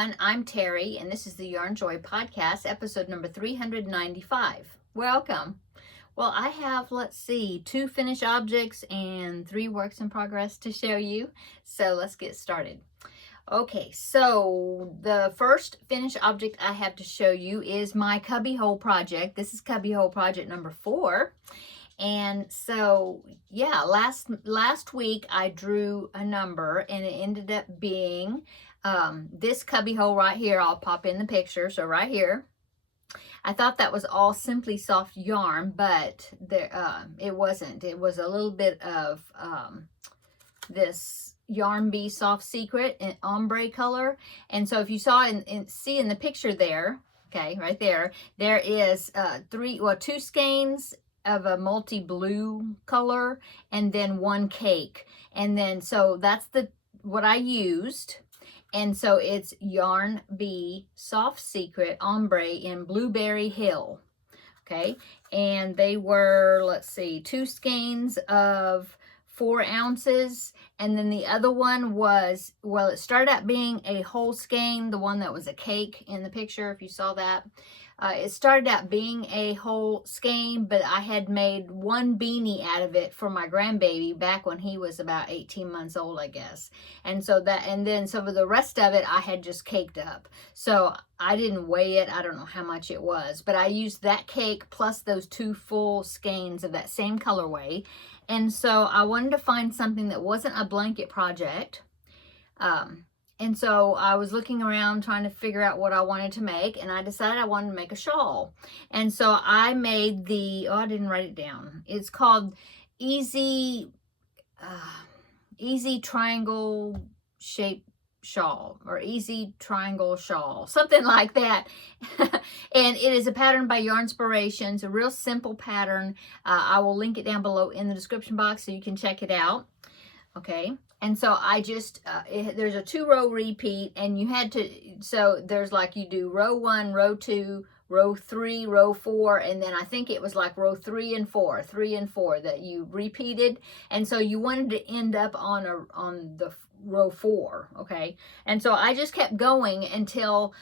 everyone, I'm Terry, and this is the Yarn Joy Podcast, episode number 395. Welcome. Well, I have, let's see, 2 finished objects and 3 works in progress to show you, so let's get started. Okay, so the first finished object I have to show you is my cubby hole project. This is cubby hole project number 4. And so, yeah, last week I drew a number and it ended up being this cubby hole right here. I'll pop in the picture. So right here, I thought that was all Simply Soft yarn, but there it wasn't. It was a little bit of this Yarn Bee Soft Secret in ombre color. And so if you saw see in the picture there, okay, right there, there is 2 skeins of a multi-blue color and then 1 cake, and then so that's what I used. And so it's Yarn Bee Soft Secret ombre in Blueberry Hill. Okay, and they were, let's see, 2 skeins of 4 ounces, and then the other one was, well, it started out being a whole skein, the one that was a cake in the picture, if you saw that. It started out being a whole skein, but I had made 1 beanie out of it for my grandbaby back when he was about 18 months old, I guess. And so then some of the rest of it I had just caked up. So I didn't weigh it. I don't know how much it was, but I used that cake plus those 2 full skeins of that same colorway. And so I wanted to find something that wasn't a blanket project. And so I was looking around trying to figure out what I wanted to make, and I decided I wanted to make a shawl. And so I made I didn't write it down. It's called Easy Triangle Shape Shawl, or Easy Triangle Shawl, something like that. And it is a pattern by Yarnspirations, a real simple pattern. I will link it down below in the description box so you can check it out. Okay, and so I just, there's a 2-row repeat, and you had to, so there's like, you do row 1, row 2, row 3, row 4, and then I think it was like row 3 and 4 that you repeated. And so you wanted to end up on the row 4, okay? And so I just kept going until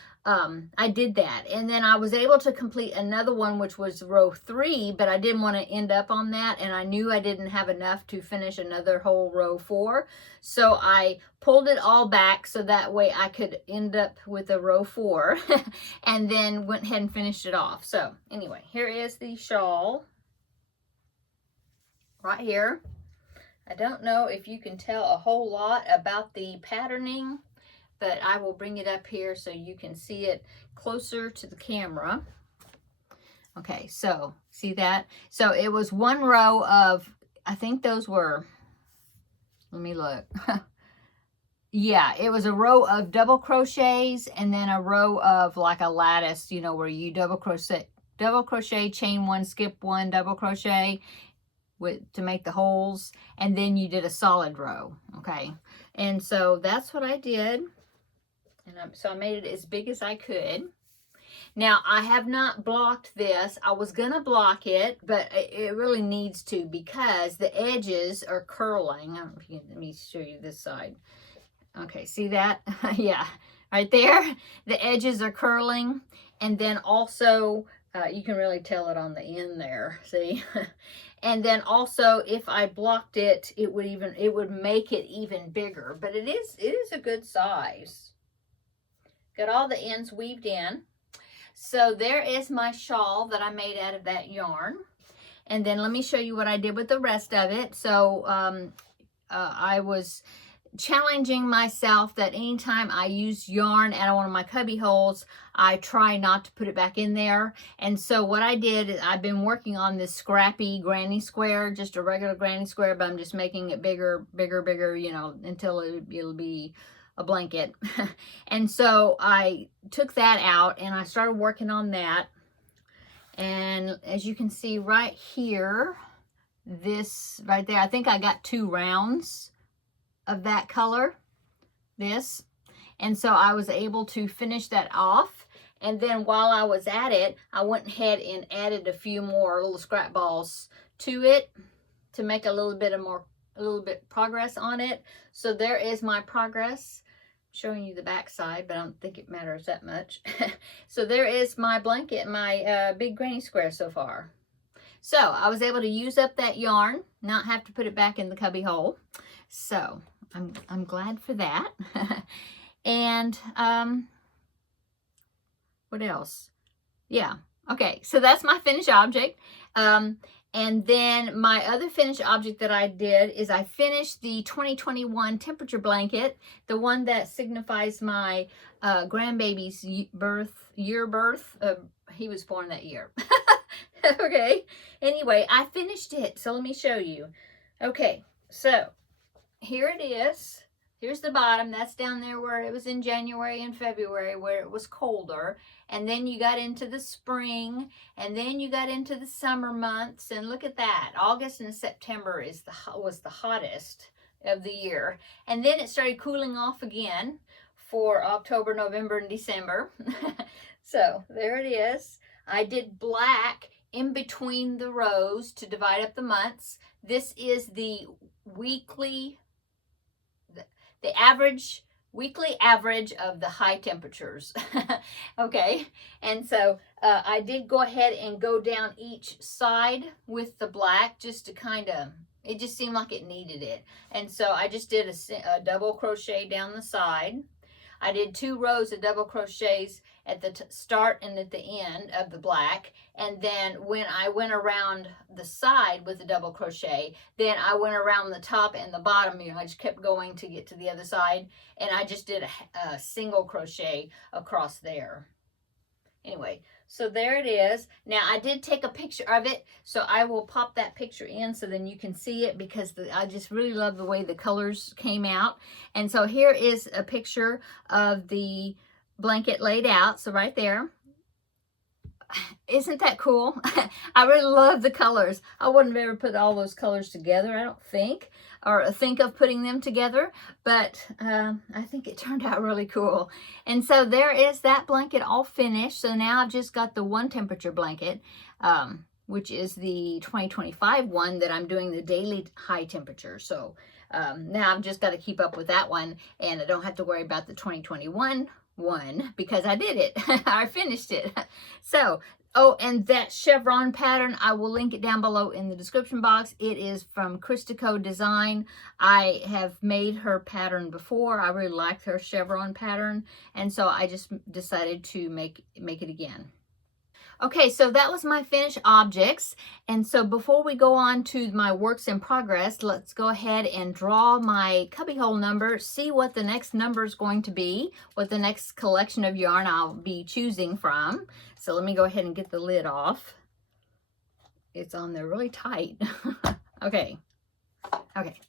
I did that, and then I was able to complete another one, which was row 3, but I didn't want to end up on that, and I knew I didn't have enough to finish another whole row 4, so I pulled it all back so that way I could end up with a row 4 and then went ahead and finished it off. So anyway, here is the shawl right here. I don't know if you can tell a whole lot about the patterning, but I will bring it up here so you can see it closer to the camera. Okay, so see that? So it was 1 row of, I think those were, let me look. Yeah, it was a row of double crochets and then a row of like a lattice, you know, where you double crochet, chain 1, skip 1, double crochet to make the holes, and then you did a solid row. Okay, and so that's what I did. And so I made it as big as I could. Now, I have not blocked this. I was going to block it, but it really needs to, because the edges are curling. Let me show you this side. Okay, see that? Yeah, right there. The edges are curling. And then also, you can really tell it on the end there, see? And then also, if I blocked it, it would make it even bigger. But it is a good size. Got all the ends weaved in. So there is my shawl that I made out of that yarn. And then let me show you what I did with the rest of it. So I was challenging myself that anytime I use yarn out of one of my cubby holes, I try not to put it back in there. And so what I did is I've been working on this scrappy granny square, just a regular granny square, but I'm just making it bigger, you know, until it'll be a blanket. And so I took that out and I started working on that. And as you can see right here, this right there, I think I got 2 rounds of that color, this. And so I was able to finish that off. And then while I was at it, I went ahead and added a few more little scrap balls to it to make a little bit progress on it. So there is my progress. showing you the back side, but I don't think it matters that much. So there is my blanket, my big granny square so far. So I was able to use up that yarn, not have to put it back in the cubby hole. So I'm glad for that. And what else? Yeah. Okay. So that's my finished object. And then my other finished object that I did is I finished the 2021 temperature blanket, the one that signifies my grandbaby's birth. He was born that year. Okay. Anyway, I finished it. So let me show you. Okay. So here it is. Here's the bottom. That's down there where it was in January and February where it was colder. And then you got into the spring. And then you got into the summer months. And look at that. August and September was the hottest of the year. And then it started cooling off again for October, November, and December. So there it is. I did black in between the rows to divide up the months. This is the weekly weekly average of the high temperatures. Okay, and so I did go ahead and go down each side with the black just to kind of, it just seemed like it needed it. And so I just did a double crochet down the side. I did 2 rows of double crochets at the start and at the end of the black. And then when I went around the side with the double crochet, then I went around the top and the bottom. You know, I just kept going to get to the other side. And I just did a single crochet across there. Anyway, so there it is. Now I did take a picture of it, so I will pop that picture in so then you can see it, because I just really love the way the colors came out. And so here is a picture of the blanket laid out. So right there. Isn't that cool? I really love the colors. I wouldn't have ever put all those colors together, I don't think, or think of putting them together, but I think it turned out really cool. And so there is that blanket all finished. So now I've just got the one temperature blanket, which is the 2025 one that I'm doing the daily high temperature. So now I've just got to keep up with that one, and I don't have to worry about the 2021 one because I did it. I finished it. So, oh, and that chevron pattern, I will link it down below in the description box. It is from Christico Design. I have made her pattern before. I really liked her chevron pattern, and so I just decided to make it again. Okay, so that was my finished objects. And so before we go on to my works in progress, let's go ahead and draw my cubbyhole number, see what the next number is going to be, what the next collection of yarn I'll be choosing from. So let me go ahead and get the lid off. It's on there really tight. Okay. Okay.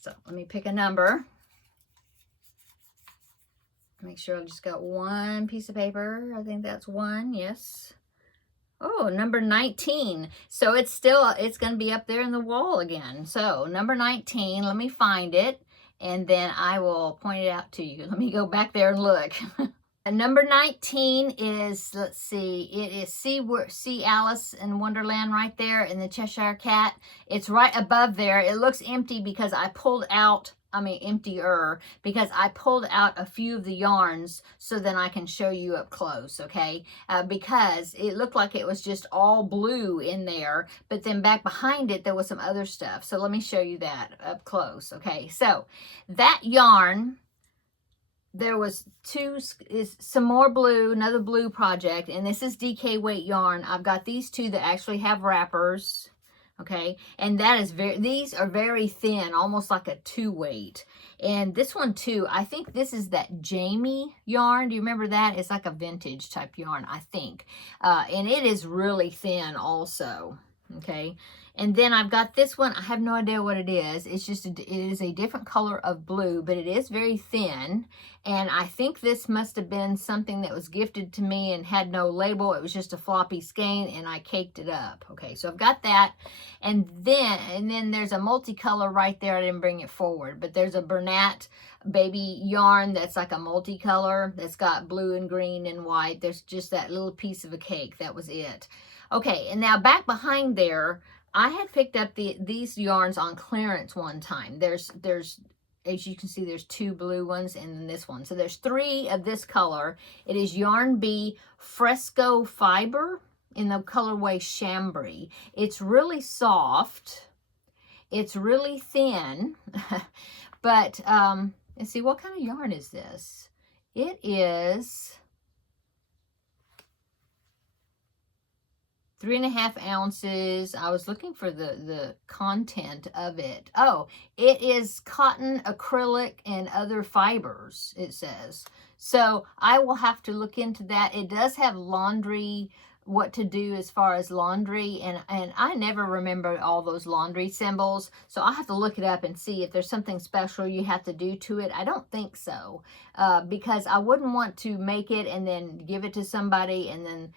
So let me pick a number. Make sure I just got one piece of paper. I think that's one. Yes. Oh, number 19. So it's going to be up there in the wall again. So number 19, let me find it, and then I will point it out to you. Let me go back there and look. Number 19 is, let's see, it is See Alice in Wonderland right there in the Cheshire Cat. It's right above there. It looks empty because I pulled out, emptier, because I pulled out a few of the yarns so then I can show you up close, okay? Because it looked like it was just all blue in there, but then back behind it there was some other stuff. So let me show you that up close, okay? So that yarn, there was some more blue, another blue project, and this is DK weight yarn. I've got these two that actually have wrappers. Okay, and that is these are very thin, almost like a 2 weight. And this one too, I think this is that Jamie yarn. Do you remember that? It's like a vintage type yarn, I think. And it is really thin also. Okay, and then I've got this one. I have no idea what it is. It's just it is a different color of blue, but it is very thin. And I think this must have been something that was gifted to me and had no label. It was just a floppy skein, and I caked it up. Okay, so I've got that. And then there's a multicolor right there. I didn't bring it forward, but there's a Bernat baby yarn that's like a multicolor that's got blue and green and white. There's just that little piece of a cake. That was it. Okay, and now back behind there, I had picked up these yarns on clearance one time. There's as you can see, there's 2 blue ones and then this one. So there's 3 of this color. It is Yarn Bee Fresco Fiber in the colorway Chambray. It's really soft. It's really thin. But let's see, what kind of yarn is this? It is 3.5 ounces. I was looking for the content of it. Oh, it is cotton, acrylic, and other fibers, it says. So I will have to look into that. It does have laundry, what to do as far as laundry, and I never remember all those laundry symbols. So I'll have to look it up and see if there's something special you have to do to it. I don't think so, because I wouldn't want to make it and then give it to somebody and then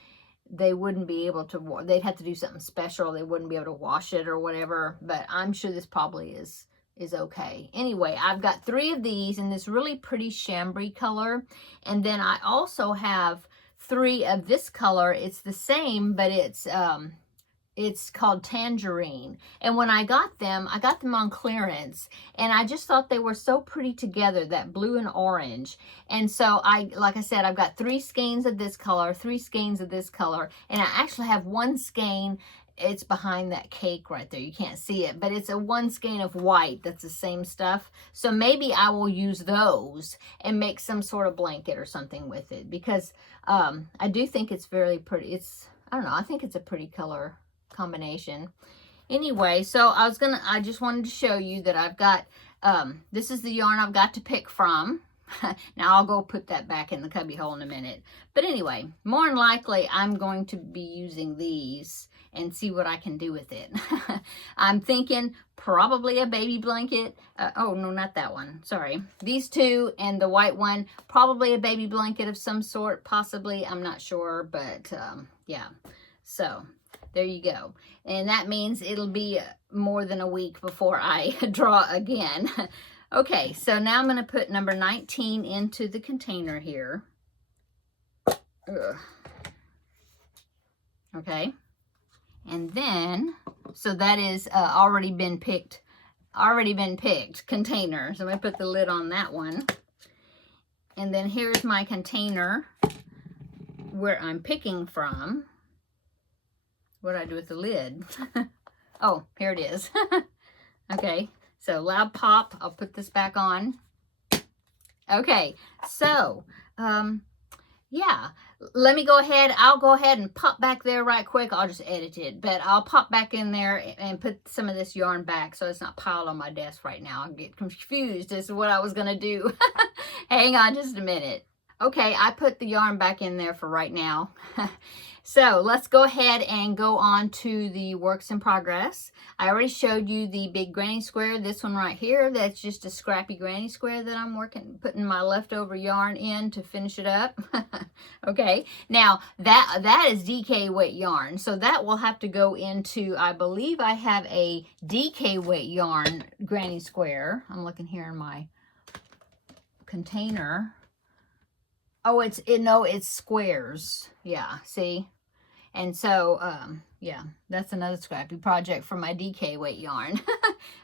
they wouldn't be able to, they'd have to do something special. They wouldn't be able to wash it or whatever, but I'm sure this probably is okay. Anyway, I've got 3 of these in this really pretty chambray color. And then I also have 3 of this color. It's the same, but it's called Tangerine. And when I got them on clearance, and I just thought they were so pretty together, that blue and orange. And so like I said, I've got 3 skeins of this color, 3 skeins of this color, and I actually have 1 skein. It's behind that cake right there. You can't see it, but it's a 1 skein of white that's the same stuff. So maybe I will use those and make some sort of blanket or something with it, because I do think it's very pretty. I don't know, I think it's a pretty color combination. Anyway, so I just wanted to show you that I've got, this is the yarn I've got to pick from. Now I'll go put that back in the cubby hole in a minute. But anyway, more than likely I'm going to be using these and see what I can do with it. I'm thinking probably a baby blanket. Oh, no, not that one. Sorry. These 2 and the white one, probably a baby blanket of some sort, possibly. I'm not sure, but yeah. So there you go. And that means it'll be more than a week before I draw again. Okay, so now I'm going to put number 19 into the container here. Ugh. Okay. And then, so that is already been picked container. So I'm going to put the lid on that one. And then here's my container where I'm picking from. What do I do with the lid? Oh, here it is. Okay, so loud pop. I'll put this back on. Okay, so, yeah, let me go ahead. I'll go ahead and pop back there right quick. I'll just edit it, but I'll pop back in there and put some of this yarn back so it's not piled on my desk right now. I'll get confused as to what I was going to do. Hang on just a minute. Okay, I put the yarn back in there for right now. So let's go ahead and go on to the works in progress. I already showed you the big granny square, this one right here. That's just a scrappy granny square that I'm putting my leftover yarn in to finish it up. Okay, now that is DK weight yarn. So that will have to go into, I believe I have a DK weight yarn granny square. I'm looking here in my container. Oh, it's squares. Yeah, see? And so, yeah, that's another scrappy project for my DK weight yarn.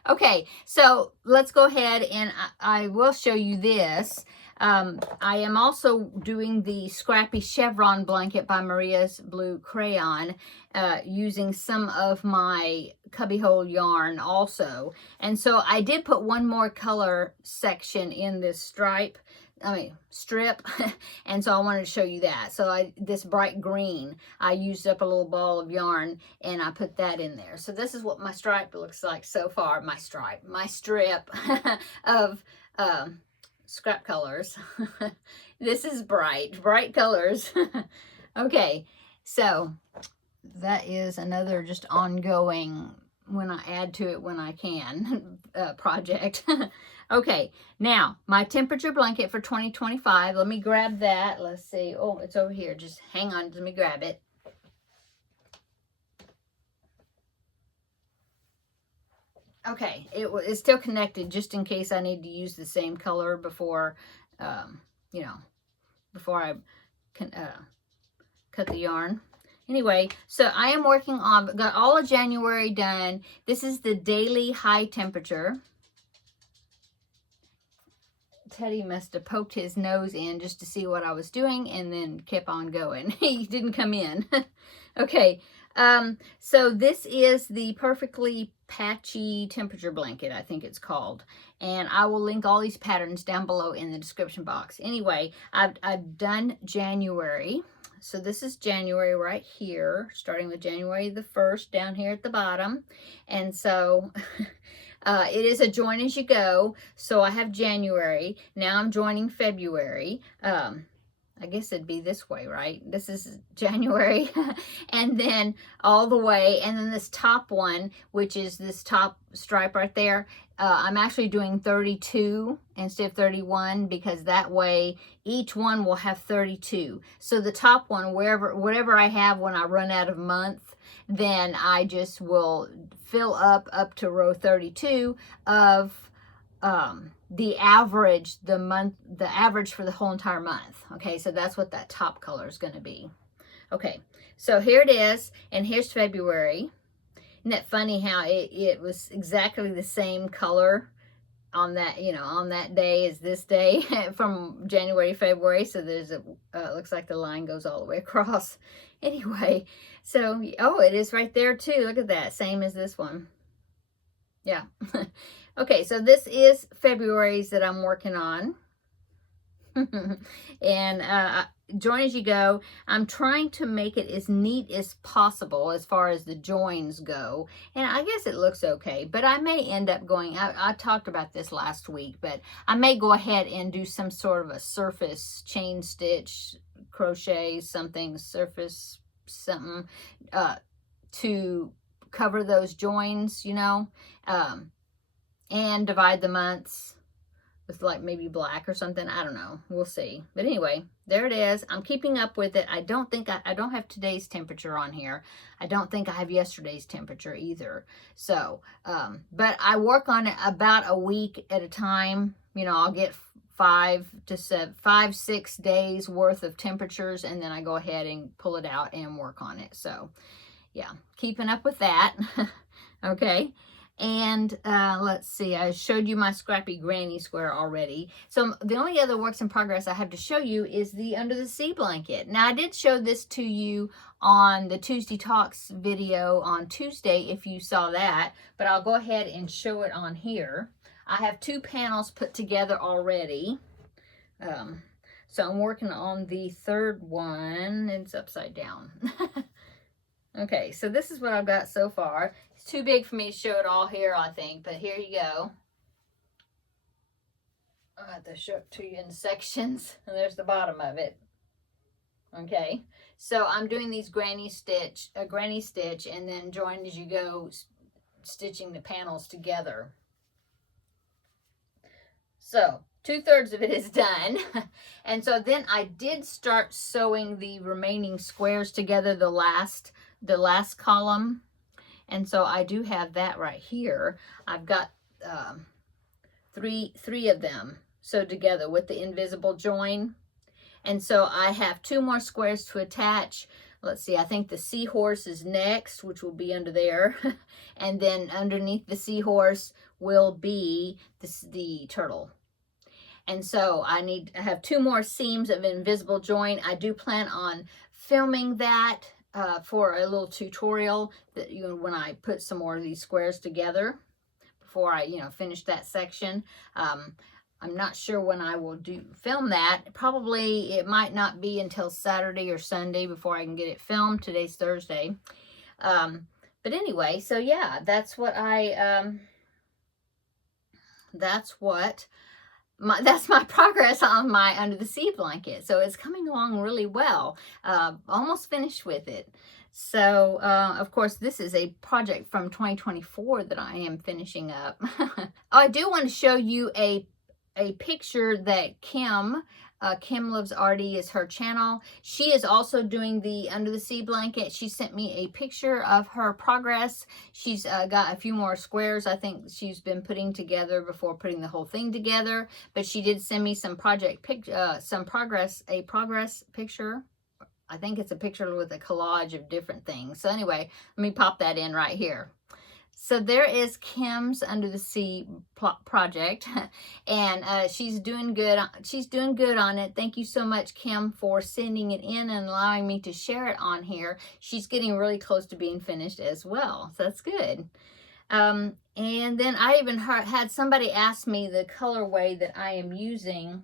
Okay, so let's go ahead and I will show you this. I am also doing the Scrappy Chevron Blanket by Maria's Blue Crayon using some of my cubbyhole yarn also. And so I did put one more color section in this strip. And so I wanted to show you that. So this bright green, I used up a little ball of yarn and I put that in there. So this is what my stripe looks like so far. My strip of scrap colors. This is bright colors. Okay, so that is another just ongoing, when I add to it when I can, project. Okay, now my temperature blanket for 2025. Let me grab that. Let's see. Oh, it's over here. Just hang on. Let me grab it. Okay, it's still connected just in case I need to use the same color before, you know, before I can cut the yarn. Anyway, so I am working on, got all of January done. This is the daily high temperature. Teddy must have poked his nose in just to see what I was doing and then kept on going. He didn't come in. Okay, so this is the Perfectly Patchy Temperature Blanket, I think it's called. And I will link all these patterns down below in the description box. Anyway, I've done January. So this is January right here, starting with January the 1st down here at the bottom. And so it is a join as you go. So I have January. Now I'm joining February. I guess it'd be this way, right? This is January and then all the way. And then this top one, which is this top stripe right there, I'm actually doing 32 instead of 31 because that way each one will have 32. So the top one, whatever I have when I run out of month, then I just will fill up to row 32 of the average, the average for the whole entire month. Okay, so that's what that top color is going to be. Okay, so here it is, and here's February. Isn't that funny how it was exactly the same color on that, you know, on that day as this day from January to February. So there's a, looks like the line goes all the way across. Anyway, so, oh, it is right there too. Look at that, same as this one. Yeah. Okay, so this is February's that I'm working on. And join as you go. I'm trying to make it as neat as possible as far as the joins go. And I guess it looks okay, but I may end up going, I talked about this last week, but I may go ahead and do some sort of a surface chain stitch, crochet, something, surface, something, to cover those joins, you know, and divide the months with like maybe black or something. I don't know. We'll see. But anyway, there it is. I'm keeping up with it. I don't think I don't have today's temperature on here. I don't think I have yesterday's temperature either. So, but I work on it about a week at a time. You know, I'll get 5 to 6 days worth of temperatures, and then I go ahead and pull it out and work on it. So, yeah, keeping up with that. Okay. And let's see, I showed you my scrappy granny square already. So the only other works in progress I have to show you is the Under the Sea blanket. Now I did show this to you on the Tuesday Talks video on Tuesday if you saw that, but I'll go ahead and show it on here. I have 2 panels put together already. So I'm working on the 3rd one. It's upside down. Okay, so this is what I've got so far. It's too big for me to show it all here, I think, but here you go. I have to show it to you in sections, and there's the bottom of it. Okay, so I'm doing these granny stitch, and then join as you go, stitching the panels together. So 2/3 of it is done. And so then I did start sewing the remaining squares together, the last column. And so I do have that right here. I've got three of them sewed together with the invisible join. And so I have 2 more squares to attach. Let's see, I think the seahorse is next, which will be under there. And then underneath the seahorse will be the turtle. And so I have 2 more seams of invisible join. I do plan on filming that for a little tutorial that when I put some more of these squares together before I finish that section. I'm not sure when I will film that. Probably it might not be until Saturday or Sunday before I can get it filmed. Today's Thursday. But anyway, so yeah, that's my progress on my Under the Sea blanket. So it's coming along really well. Almost finished with it. So, of course, this is a project from 2024 that I am finishing up. I do want to show you a picture that Kim Loves Artie is her channel. She is also doing the Under the Sea blanket. She sent me a picture of her progress. She's got a few more squares I think she's been putting together before putting the whole thing together. But she did send me some progress picture. I think it's a picture with a collage of different things. So anyway, let me pop that in right here. So there is Kim's Under the Sea project, and she's doing good. She's doing good on it. Thank you so much, Kim, for sending it in and allowing me to share it on here. She's getting really close to being finished as well, so that's good. And then I even had somebody ask me the colorway that I am using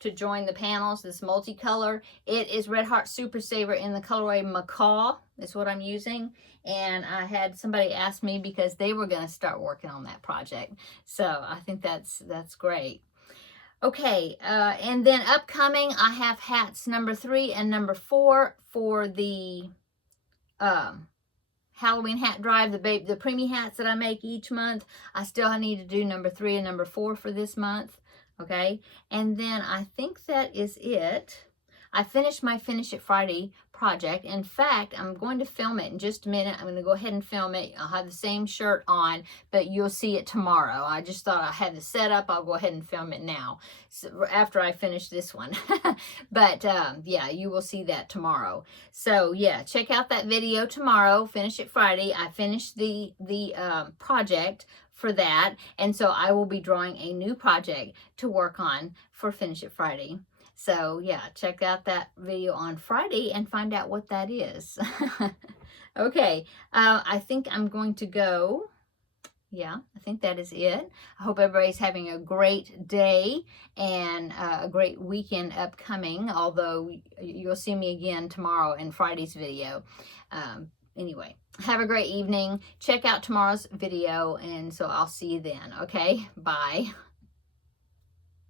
to join the panels, this multicolor. It is Red Heart Super Saver in the colorway Macaw. That's what I'm using. And I had somebody ask me because they were going to start working on that project. So I think that's great. Okay, and then upcoming, I have hats number 3 and number 4 for the Halloween hat drive, the preemie hats that I make each month. I still need to do number 3 and number 4 for this month. Okay, and then I think that is it. I finished my Finish It Friday project. In fact, I'm going to film it in just a minute. I'm going to go ahead and film it. I'll have the same shirt on, but you'll see it tomorrow. I just thought I had the setup. I'll go ahead and film it now, so after I finish this one. But yeah, you will see that tomorrow. So yeah, check out that video tomorrow, Finish It Friday. I finished the project for that, and so I will be drawing a new project to work on for Finish It Friday. So yeah, check out that video on Friday and find out what that is. Okay, I think I'm going to go. Yeah, I think that is it. I hope everybody's having a great day and a great weekend upcoming, although you'll see me again tomorrow in Friday's video. Anyway, have a great evening. Check out tomorrow's video, and so I'll see you then. Okay, bye.